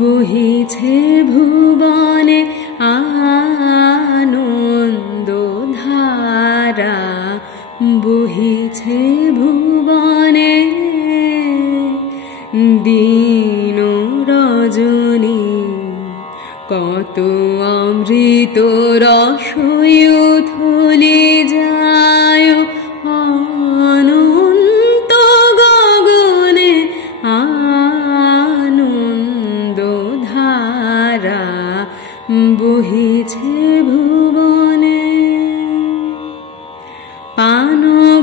বহিছে ভুবনে আনন্দ ধারা, বহিছে ভুবনে দিন রজনী। কত অমৃত রস উথলে যায় অনন্ত গগনে, আনন্দ ধারা বহিছে ভুবনে। পান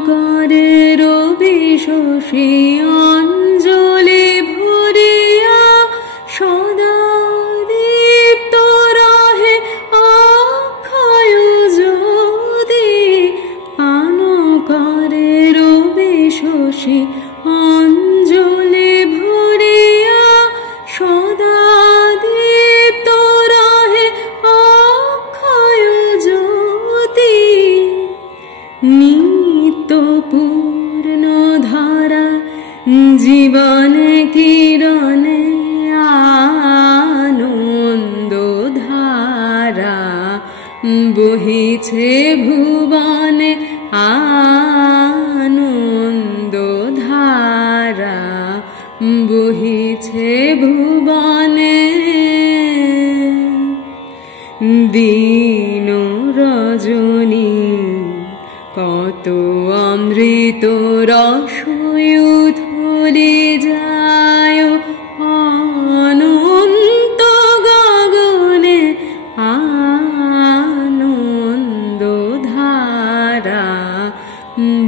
করে রবি শশী অঞ্জলি ভরিয়া, সদা দীপ্ত রহে অক্ষয় জ্যোতি। পান করে রবি শশী অঞ্জলি ভরিয়া, সদা দীপ্ত রহে অক্ষয় জ্যোতি। নিত্য পূর্ণ ধারা জীবন কিরণে, আনন্দ ধারা বহিছে ভুবনে, আনন্দ ধারা বহিছে ভুবনে। দিন রজনী কত অমৃত রস উথলে যায় অনন্ত গগনে, আনন্দ ধারা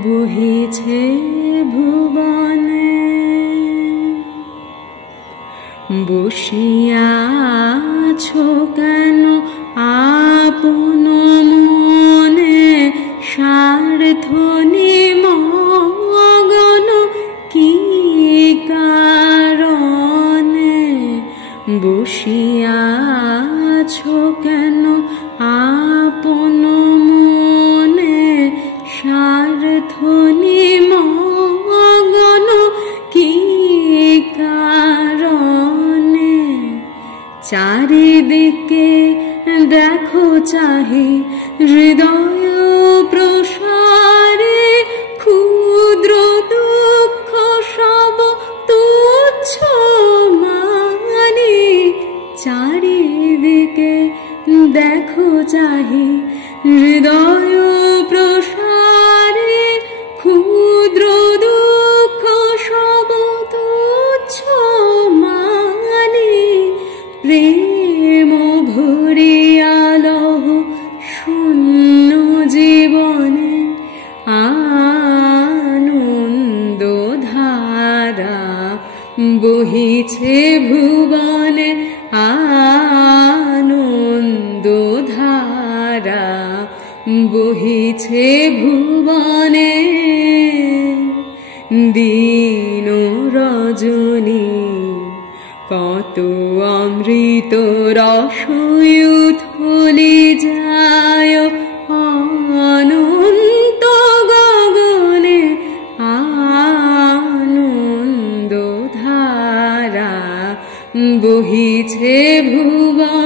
বহিছে ভুবনে। বসিয়া আছো কেন আপন মনে, স্বার্থ নিমগ্ন কি কারণে? বসিয়া আছো কেন আপন মনে, স্বার্থ নিমগ্ন কি কারণে? চারিদিকে দেখো চাহি হৃদয় প্রসারে, ক্ষুদ্র দুঃখ সব তুচ্ছ মানি। চারিদিকে দেখো চাহি হৃদয় প্রসারে, ক্ষুদ্র দুঃখ সব তুচ্ছ মানি। প্রেম ভরিয়া লহ শূন্য জীবনে, আনন্দ ধারা বহিছে ভুবনে, আনন্দ ধারা বহিছে ভুবনে। দিন রজনী কত অমৃত রস উথলে যায় অনন্ত গগনে, আনন্দ ধারা বহিছে ভুবনে।